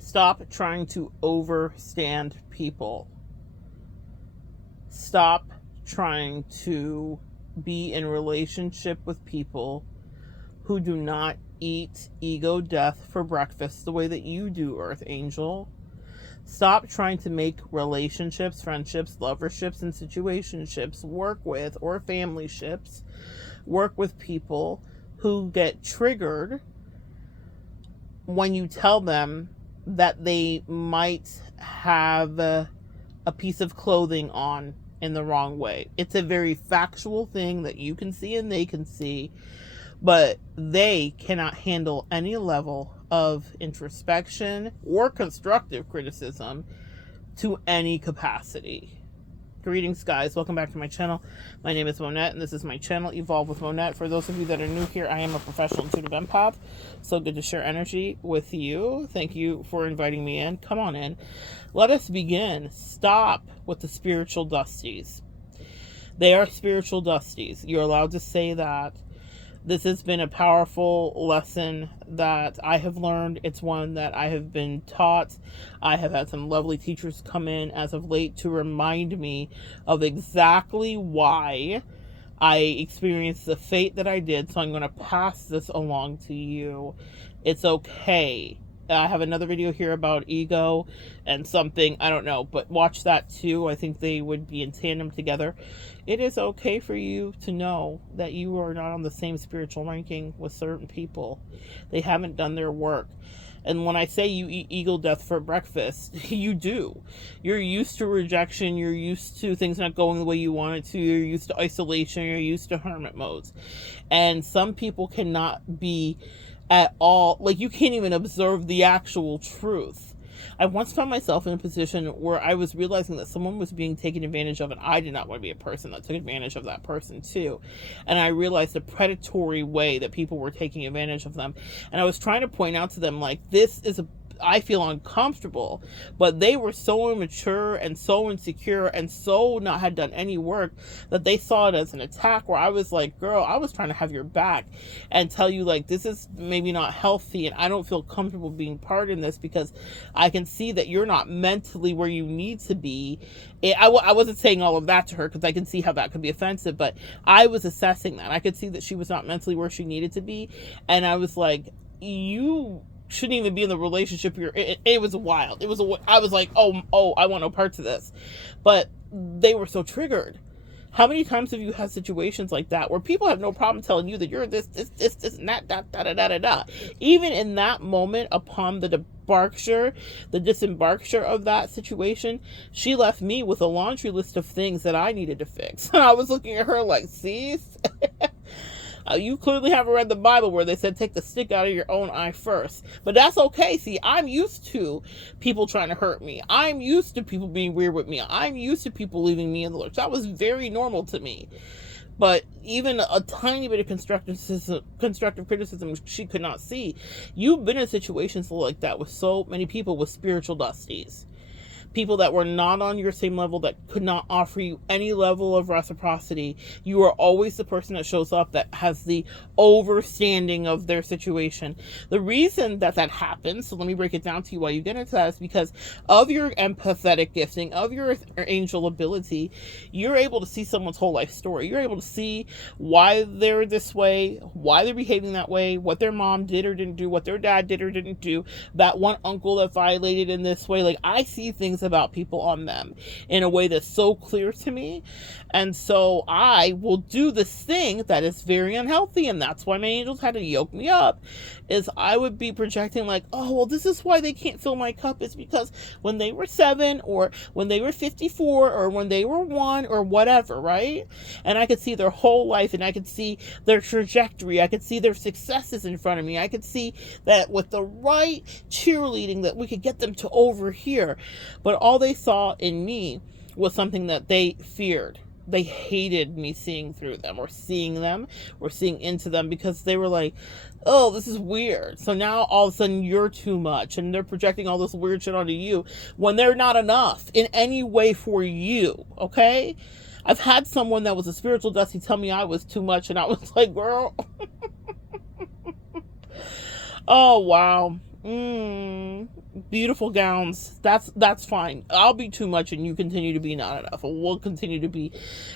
Stop trying to overstand people. Stop trying to be in relationship with people who do not eat ego death for breakfast the way that you do, Earth Angel. Stop trying to make relationships, friendships, loverships, and situationships work with, or family ships, work with people who get triggered when you tell them that they might have a piece of clothing on in the wrong way. It's a very factual thing that you can see and they can see, but they cannot handle any level of introspection or constructive criticism to any capacity. Greetings, guys. Welcome back to my channel. My name is Monette, and this is my channel, Evolve with Monette. For those of you that are new here, I am a professional intuitive empath. So good to share energy with you. Thank you for inviting me in. Come on in. Let us begin. Stop with the spiritual Dusties. They are spiritual Dusties. You're allowed to say that. This has been a powerful lesson that I have learned. It's one that I have been taught. I have had some lovely teachers come in as of late to remind me of exactly why I experienced the fate that I did. So I'm going to pass this along to you. It's okay. I have another video here about ego and something, I don't know, but watch that too. I think they would be in tandem together. It is okay for you to know that you are not on the same spiritual ranking with certain people. They haven't done their work. And when I say you eat ego death for breakfast, you do. You're used to rejection. You're used to things not going the way you want it to. You're used to isolation. You're used to hermit modes. And some people cannot be at all, like, you can't even observe the actual truth. I once found myself in a position where I was realizing that someone was being taken advantage of, and I did not want to be a person that took advantage of that person too. And I realized the predatory way that people were taking advantage of them. And I was trying to point out to them, like, this is I feel uncomfortable, but they were so immature and so insecure and so not had done any work that they saw it as an attack, where I was like, girl, I was trying to have your back and tell you, like, this is maybe not healthy and I don't feel comfortable being part in this because I can see that you're not mentally where you need to be. I wasn't saying all of that to her because I can see how that could be offensive, but I was assessing that. I could see that she was not mentally where she needed to be, and I was like, you shouldn't even be in the relationship you're in. It was wild. I was like, oh, I want no parts of this. But they were so triggered. How many times have you had situations like that where people have no problem telling you that you're this, and that, da. Even in that moment, upon the disembarkshire of that situation, she left me with a laundry list of things that I needed to fix. And I was looking at her like, see? You clearly haven't read the Bible where they said take the stick out of your own eye first. But that's okay. See, I'm used to people trying to hurt me. I'm used to people being weird with me. I'm used to people leaving me in the lurch. That was very normal to me. But even a tiny bit of constructive criticism she could not see. You've been in situations like that with so many people with spiritual Dusties. People that were not on your same level, that could not offer you any level of reciprocity. You are always the person that shows up that has the overstanding of their situation. The reason that happens, so let me break it down to you while you get into that, is because of your empathetic gifting, of your angel ability. You're able to see someone's whole life story. You're able to see why they're this way, why they're behaving that way, what their mom did or didn't do, what their dad did or didn't do, that one uncle that violated in this way. Like, I see things about people on them in a way that's so clear to me, and so I will do this thing that is very unhealthy, and that's why my angels had to yoke me up. Is I would be projecting like, oh, well, this is why they can't fill my cup, is because when they were 7 or when they were 54 or when they were 1 or whatever, right? And I could see their whole life, and I could see their trajectory, I could see their successes in front of me, I could see that with the right cheerleading that we could get them to over here. But all they saw in me was something that they feared. They hated me seeing through them or seeing into them, because they were like, oh, this is weird. So now all of a sudden you're too much, and they're projecting all this weird shit onto you when they're not enough in any way for you. Okay? I've had someone that was a spiritual Dusty tell me I was too much, and I was like, girl. Oh, wow. Beautiful gowns. That's fine. I'll be too much and you continue to be not enough. And we'll continue to be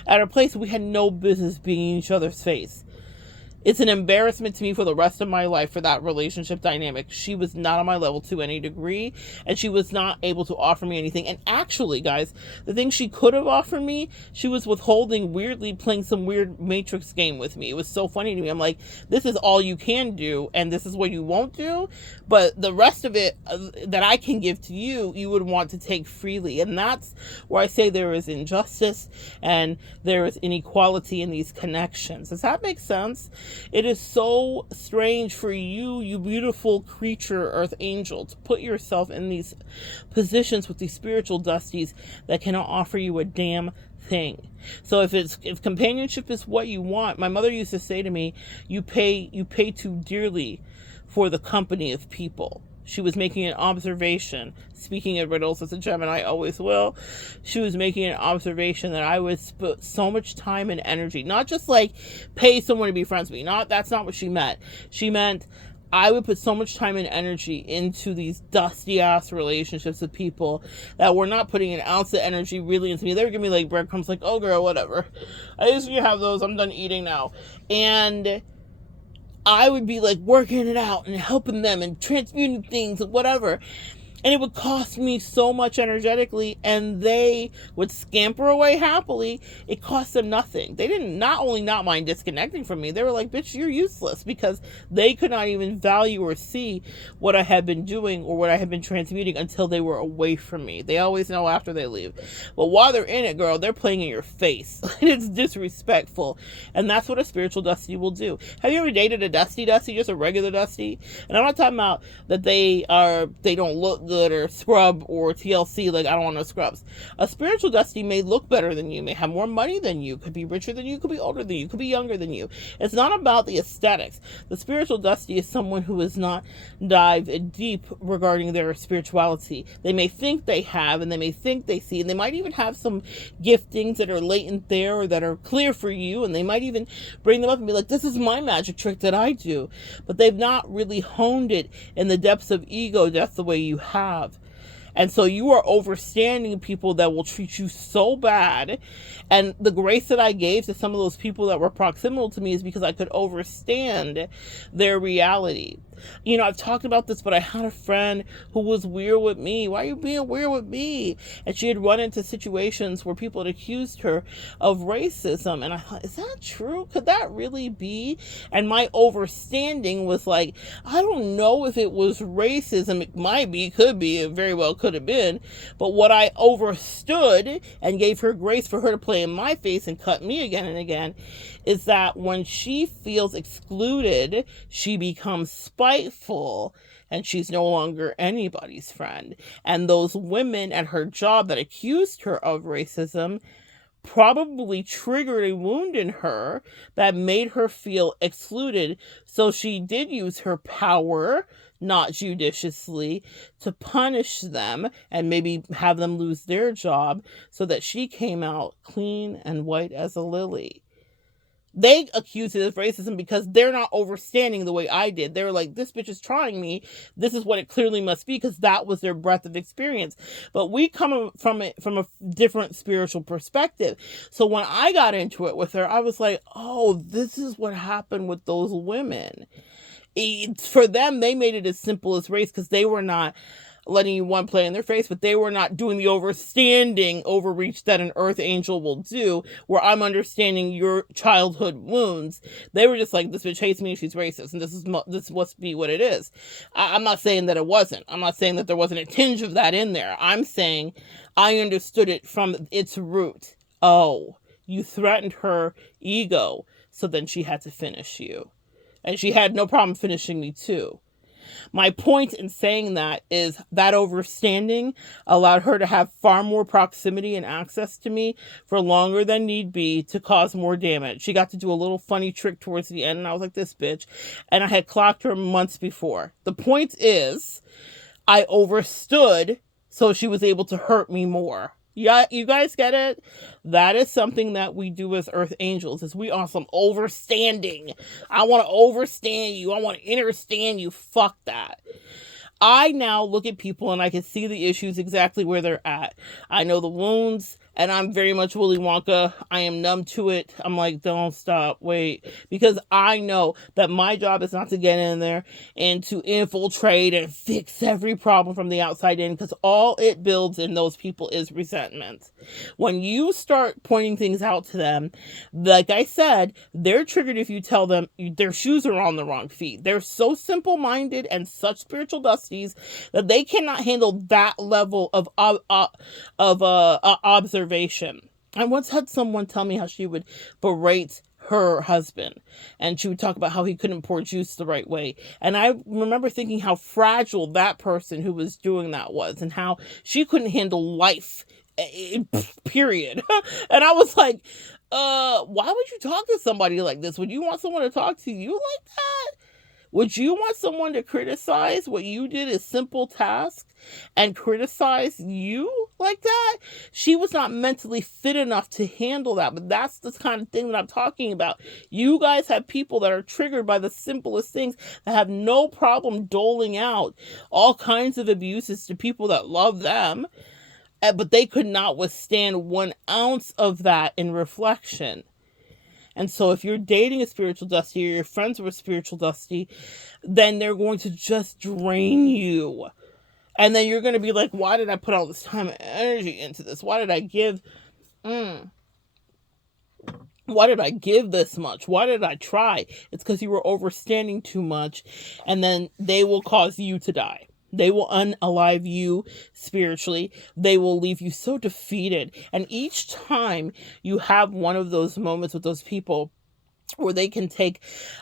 at a place we had no business being in each other's face. It's an embarrassment to me for the rest of my life for that relationship dynamic. She was not on my level to any degree, and she was not able to offer me anything. And actually, guys, the thing she could have offered me, she was withholding, weirdly playing some weird Matrix game with me. It was so funny to me. I'm like, this is all you can do, and this is what you won't do. But the rest of it that I can give to you, you would want to take freely. And that's where I say there is injustice and there is inequality in these connections. Does that make sense? It is so strange for you, you beautiful creature, Earth Angel, to put yourself in these positions with these spiritual dusties that cannot offer you a damn thing. So if companionship is what you want, my mother used to say to me, you pay too dearly for the company of people. She was making an observation. Speaking of riddles, as a Gemini always will, she was making an observation that I would put so much time and energy, not just like pay someone to be friends with me. That's not what she meant. She meant I would put so much time and energy into these dusty ass relationships with people that were not putting an ounce of energy really into me. They were giving me like breadcrumbs, like, oh girl, whatever. I used to have those. I'm done eating now. And I would be like working it out and helping them and transmuting things and whatever. And it would cost me so much energetically, and they would scamper away happily. It cost them nothing. They didn't not only not mind disconnecting from me, they were like, bitch, you're useless, because they could not even value or see what I had been doing or what I had been transmuting until they were away from me. They always know after they leave. But while they're in it, girl, they're playing in your face. It's disrespectful. And that's what a spiritual dusty will do. Have you ever dated a dusty, just a regular dusty? And I'm not talking about that they don't look good or scrub or TLC, like I don't want no scrubs. A spiritual dusty may look better than you, may have more money than you, could be richer than you, could be older than you, could be younger than you. It's not about the aesthetics. The spiritual dusty is someone who has not dived deep regarding their spirituality. They may think they have, and they may think they see, and they might even have some giftings that are latent there or that are clear for you, and they might even bring them up and be like, this is my magic trick that I do. But they've not really honed it in the depths of ego death the way you have. And so you are overstanding people that will treat you so bad. And the grace that I gave to some of those people that were proximal to me is because I could overstand their reality. You know, I've talked about this, but I had a friend who was weird with me. Why are you being weird with me? And she had run into situations where people had accused her of racism. And I thought, is that true? Could that really be? And my overstanding was like, I don't know if it was racism. It might be, could be, it very well could have been. But what I overstood and gave her grace for her to play in my face and cut me again and again is that when she feels excluded, she becomes spiteful and she's no longer anybody's friend. And those women at her job that accused her of racism probably triggered a wound in her that made her feel excluded. So she did use her power, not judiciously, to punish them and maybe have them lose their job so that she came out clean and white as a lily. They accuse it of racism because they're not overstanding the way I did. They were like, this bitch is trying me. This is what it clearly must be, because that was their breadth of experience. But we come from it from a different spiritual perspective. So when I got into it with her, I was like, oh, this is what happened with those women. For them, they made it as simple as race because they were not letting you one play in their face, but they were not doing the overstanding overreach that an earth angel will do, where I'm understanding your childhood wounds. They were just like, this bitch hates me, she's racist, and this must be what it is. I'm not saying that it wasn't. I'm not saying that there wasn't a tinge of that in there. I'm saying I understood it from its root. Oh, you threatened her ego, so then she had to finish you. And she had no problem finishing me too. My point in saying that is that overstanding allowed her to have far more proximity and access to me for longer than need be to cause more damage. She got to do a little funny trick towards the end, and I was like, this bitch. And I had clocked her months before. The point is, I overstood, so she was able to hurt me more. Yeah, you guys get it? That is something that we do as earth angels, is we are some overstanding. I want to overstand you. I want to understand you. Fuck that. I now look at people and I can see the issues exactly where they're at. I know the wounds, and I'm very much Willy Wonka. I am numb to it. I'm like, don't stop, wait. Because I know that my job is not to get in there and to infiltrate and fix every problem from the outside in, because all it builds in those people is resentment. When you start pointing things out to them, like I said, they're triggered if you tell them their shoes are on the wrong feet. They're so simple-minded and such spiritual dusties that they cannot handle that level of observation. I once had someone tell me how she would berate her husband, and she would talk about how he couldn't pour juice the right way. And I remember thinking how fragile that person who was doing that was, and how she couldn't handle life, period. And I was like, why would you talk to somebody like this? Would you want someone to talk to you like that? Would you want someone to criticize what you did as simple tasks and criticize you like that? She was not mentally fit enough to handle that, but that's the kind of thing that I'm talking about. You guys have people that are triggered by the simplest things, that have no problem doling out all kinds of abuses to people that love them, but they could not withstand 1 ounce of that in reflection. And so if you're dating a spiritual dusty, or your friends were a spiritual dusty, then they're going to just drain you. And then you're going to be like, why did I put all this time and energy into this? Why did I give this much? Why did I try? It's because you were overstanding too much. And then they will cause you to die. They will unalive you spiritually. They will leave you so defeated. And each time you have one of those moments with those people where they can take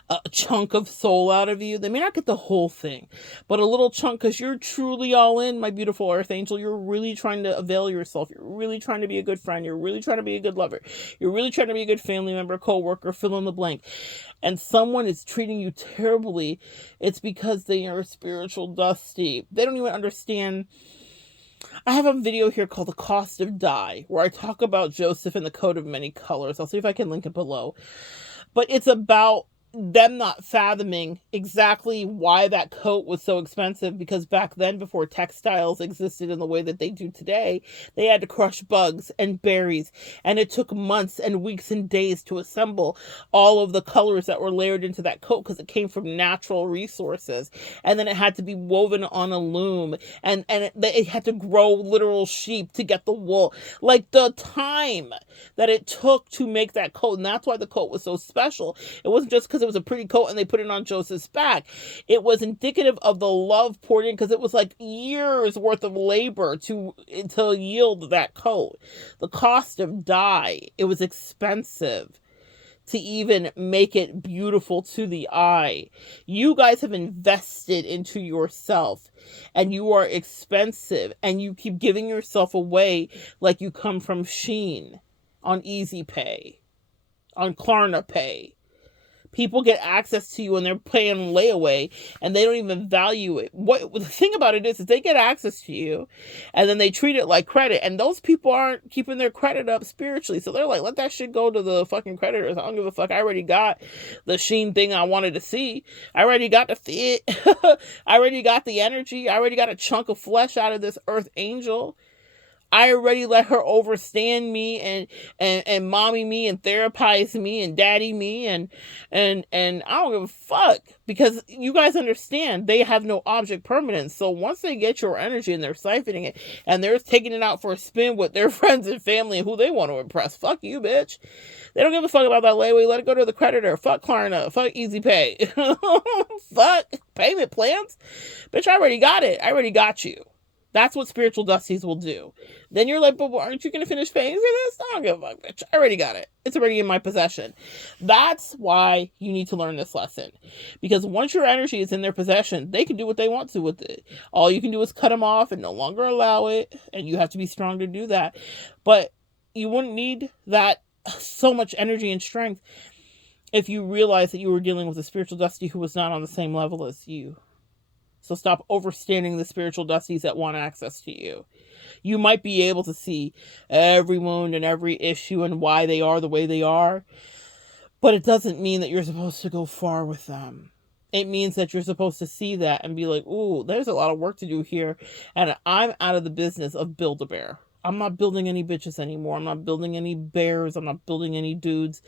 a chunk of soul out of you, they may not get the whole thing, but a little chunk, because you're truly all in, my beautiful earth angel. You're really trying to avail yourself. You're really trying to be a good friend. You're really trying to be a good lover. You're really trying to be a good family member, co-worker, fill in the blank. And someone is treating you terribly. It's because they are spiritual dusty. They don't even understand. I have a video here called The Cost of Dye, where I talk about Joseph and the coat of many colors. I'll see if I can link it below. But it's about them not fathoming exactly why that coat was so expensive, because back then, before textiles existed in the way that they do today, they had to crush bugs and berries, and it took months and weeks and days to assemble all of the colors that were layered into that coat, because it came from natural resources. And then it had to be woven on a loom, and it had to grow literal sheep to get the wool. Like, the time that it took to make that coat, and that's why the coat was so special. It wasn't just because it was a pretty coat and they put it on Joseph's back. It was indicative of the love poured in, because it was like years worth of labor to yield that coat. The cost of dye, it was expensive to even make it beautiful to the eye. You guys have invested into yourself, and you are expensive, and you keep giving yourself away like you come from Shein, on Easy Pay, on Klarna Pay. People get access to you and they're paying layaway, and they don't even value it. What the thing about it is they get access to you, and then they treat it like credit, and those people aren't keeping their credit up spiritually. So they're like, let that shit go to the fucking creditors. I don't give a fuck. I already got the Shein thing I wanted to see. I already got the fit. I already got the energy. I already got a chunk of flesh out of this earth angel. I already let her overstand me and mommy me and therapize me and daddy me and I don't give a fuck, because you guys understand they have no object permanence. So once they get your energy and they're siphoning it and they're taking it out for a spin with their friends and family and who they want to impress, fuck you, bitch. They don't give a fuck about that layaway. Let it go to the creditor. Fuck Klarna. Fuck Easy Pay. Fuck payment plans. Bitch, I already got it. I already got you. That's what spiritual dusties will do. Then you're like, but aren't you going to finish paying for this? I don't give a fuck, bitch. I already got it. It's already in my possession. That's why you need to learn this lesson. Because once your energy is in their possession, they can do what they want to with it. All you can do is cut them off and no longer allow it. And you have to be strong to do that. But you wouldn't need that so much energy and strength if you realized that you were dealing with a spiritual dusty who was not on the same level as you. So stop overstanding the spiritual dusties that want access to you. You might be able to see every wound and every issue and why they are the way they are, but it doesn't mean that you're supposed to go far with them. It means that you're supposed to see that and be like, ooh, there's a lot of work to do here. And I'm out of the business of Build-A-Bear. I'm not building any bitches anymore. I'm not building any bears. I'm not building any dudes.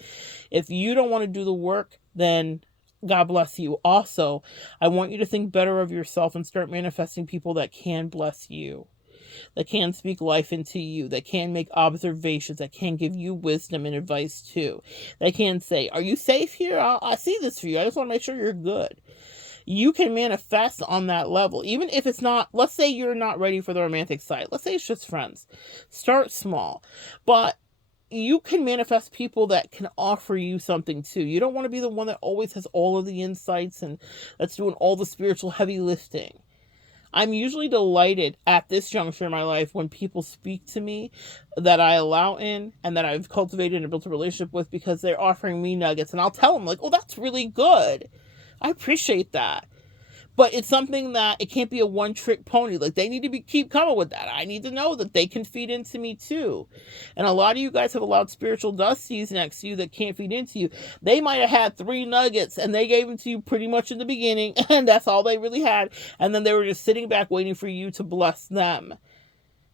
If you don't want to do the work, then God bless you. Also, I want you to think better of yourself and start manifesting people that can bless you, that can speak life into you, that can make observations, that can give you wisdom and advice too. They can say, are you safe here? I see this for you. I just want to make sure you're good. You can manifest on that level. Even if it's not, let's say you're not ready for the romantic side. Let's say it's just friends. Start small. But you can manifest people that can offer you something too. You don't want to be the one that always has all of the insights and that's doing all the spiritual heavy lifting. I'm usually delighted at this juncture in my life when people speak to me that I allow in and that I've cultivated and built a relationship with, because they're offering me nuggets, and I'll tell them like, oh, that's really good. I appreciate that. But it's something that it can't be a one-trick pony. Like, they need to keep coming with that. I need to know that they can feed into me too. And a lot of you guys have allowed spiritual dusties next to you that can't feed into you. They might have had 3 nuggets and they gave them to you pretty much in the beginning, and that's all they really had. And then they were just sitting back waiting for you to bless them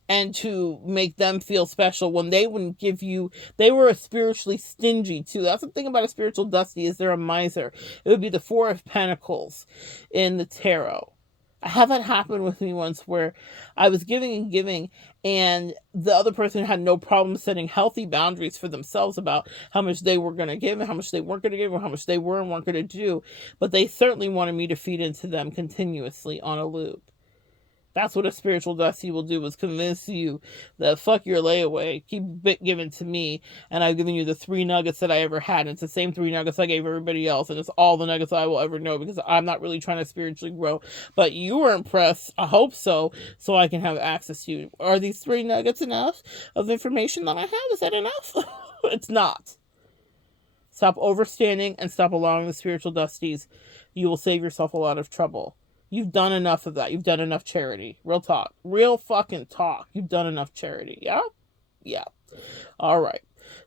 and to make them feel special when they wouldn't give you. They were spiritually stingy too. That's the thing about a spiritual dusty, is they're a miser. It would be the 4 of Pentacles in the tarot. I had that happen with me once where I was giving and giving, and the other person had no problem setting healthy boundaries for themselves about how much they were going to give and how much they weren't going to give, or how much they were and weren't going to do. But they certainly wanted me to feed into them continuously on a loop. That's what a spiritual dusty will do, is convince you that fuck your layaway, keep giving to me, and I've given you the 3 nuggets that I ever had, and it's the same 3 nuggets I gave everybody else, and it's all the nuggets I will ever know, because I'm not really trying to spiritually grow. But you were impressed, I hope so I can have access to you. Are these 3 nuggets enough of information that I have? Is that enough? It's not. Stop overstanding and stop allowing the spiritual dusties. You will save yourself a lot of trouble. You've done enough of that. You've done enough charity. Real talk. Real fucking talk. You've done enough charity. Yeah? Yeah. All right.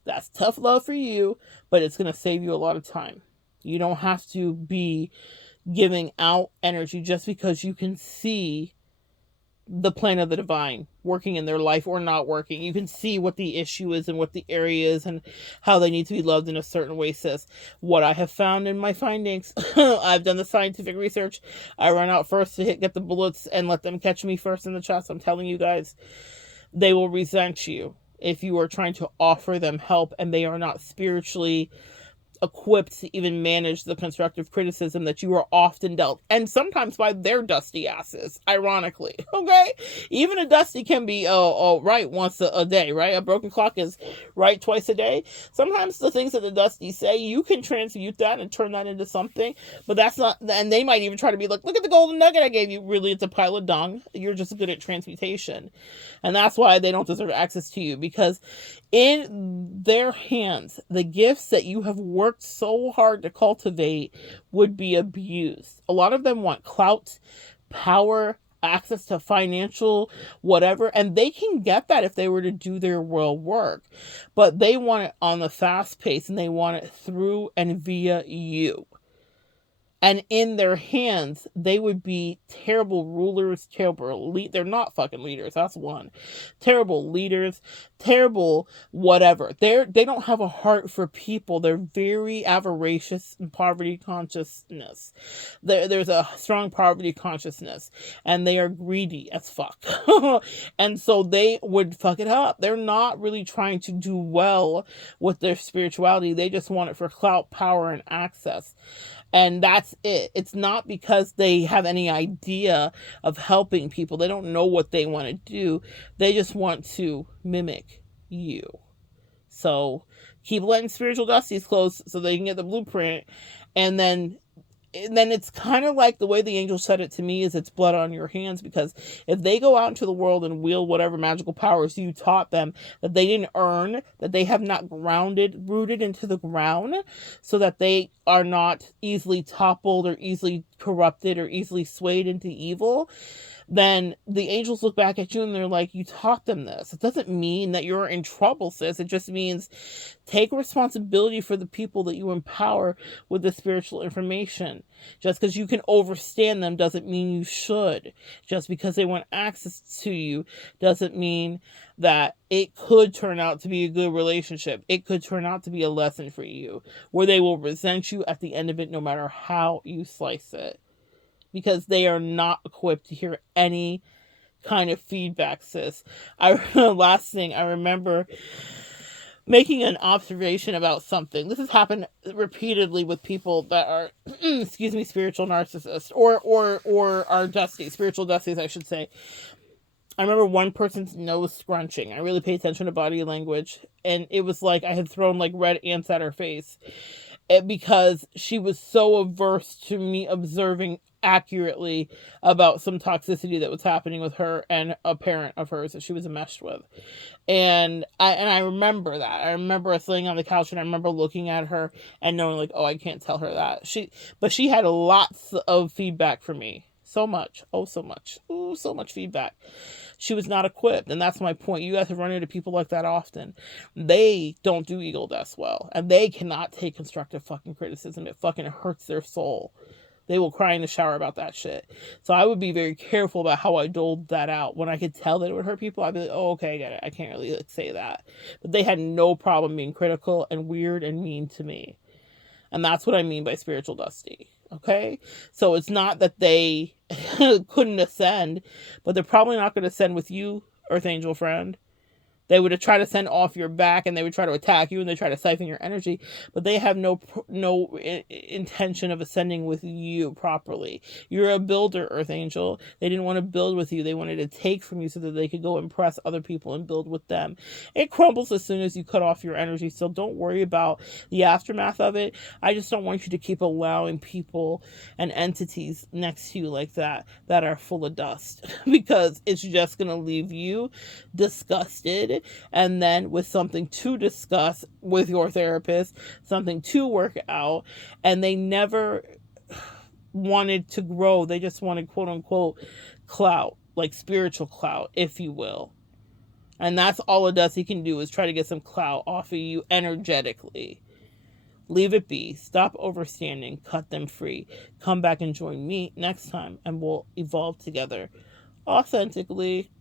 That's tough love for you, but it's going to save you a lot of time. You don't have to be giving out energy just because you can see the plan of the divine working in their life or not working. You can see what the issue is and what the area is and how they need to be loved in a certain way, sis. What I have found in my findings, I've done the scientific research. I run out first to get the bullets and let them catch me first in the chest. I'm telling you guys, they will resent you if you are trying to offer them help and they are not spiritually equipped to even manage the constructive criticism that you are often dealt, and sometimes by their dusty asses, ironically. Okay, even a dusty can be right once a day, right? A broken clock is right twice a day. Sometimes the things that the dusties say, you can transmute that and turn that into something, but that's not, and they might even try to be like, look at the golden nugget I gave you. Really, it's a pile of dung. You're just good at transmutation, and that's why they don't deserve access to you, because in their hands, the gifts that you have worked so hard to cultivate would be abused. A lot of them want clout, power, access to financial whatever, and they can get that if they were to do their real work, but they want it on the fast pace, and they want it through and via you. And in their hands, they would be terrible rulers, terrible they're not fucking leaders, that's one. Terrible leaders, terrible whatever. They don't have a heart for people. They're very avaricious and poverty consciousness. There's a strong poverty consciousness, and they are greedy as fuck. And so they would fuck it up. They're not really trying to do well with their spirituality. They just want it for clout, power, and access. And that's it. It's not because they have any idea of helping people. They don't know what they want to do. They just want to mimic you. So keep letting spiritual dusties close so they can get the blueprint. And then it's kind of like the way the angel said it to me, is it's blood on your hands, because if they go out into the world and wield whatever magical powers you taught them that they didn't earn, that they have not rooted into the ground, so that they are not easily toppled or easily corrupted or easily swayed into evil, then the angels look back at you and they're like, you taught them this. It doesn't mean that you're in trouble, sis. It just means take responsibility for the people that you empower with the spiritual information. Just because you can overstand them doesn't mean you should. Just because they want access to you doesn't mean that it could turn out to be a good relationship. It could turn out to be a lesson for you where they will resent you at the end of it no matter how you slice it. Because they are not equipped to hear any kind of feedback, sis. Last thing, I remember making an observation about something. This has happened repeatedly with people that are, excuse me, spiritual narcissists or are dusties, spiritual dusties, I should say. I remember one person's nose scrunching. I really pay attention to body language, and it was like I had thrown like red ants at her face, because she was so averse to me observing accurately about some toxicity that was happening with her and a parent of hers that she was enmeshed with. And I remember that. I remember us laying on the couch, and I remember looking at her and knowing like, oh, I can't tell her that. But she had lots of feedback for me. So much. Oh, so much. Oh, so much feedback. She was not equipped. And that's my point. You guys have run into people like that often. They don't do ego deaths well. And they cannot take constructive fucking criticism. It fucking hurts their soul. They will cry in the shower about that shit. So I would be very careful about how I doled that out. When I could tell that it would hurt people, I'd be like, oh, okay, I get it. I can't really say that. But they had no problem being critical and weird and mean to me. And that's what I mean by spiritual dusty. Okay? So it's not that they couldn't ascend, but they're probably not going to ascend with you, Earth Angel friend. They would try to send off your back, and they would try to attack you, and they try to siphon your energy, but they have no intention of ascending with you properly. You're a builder, Earth Angel. They didn't want to build with you. They wanted to take from you so that they could go impress other people and build with them. It crumbles as soon as you cut off your energy, so don't worry about the aftermath of it. I just don't want you to keep allowing people and entities next to you like that are full of dust, because it's just going to leave you disgusted, and then with something to discuss with your therapist, something to work out, and they never wanted to grow. They just wanted, quote unquote, clout, like spiritual clout, if you will. And that's all it does. He can do is try to get some clout off of you energetically. Leave it be. Stop overstanding. Cut them free. Come back and join me next time, and we'll evolve together authentically.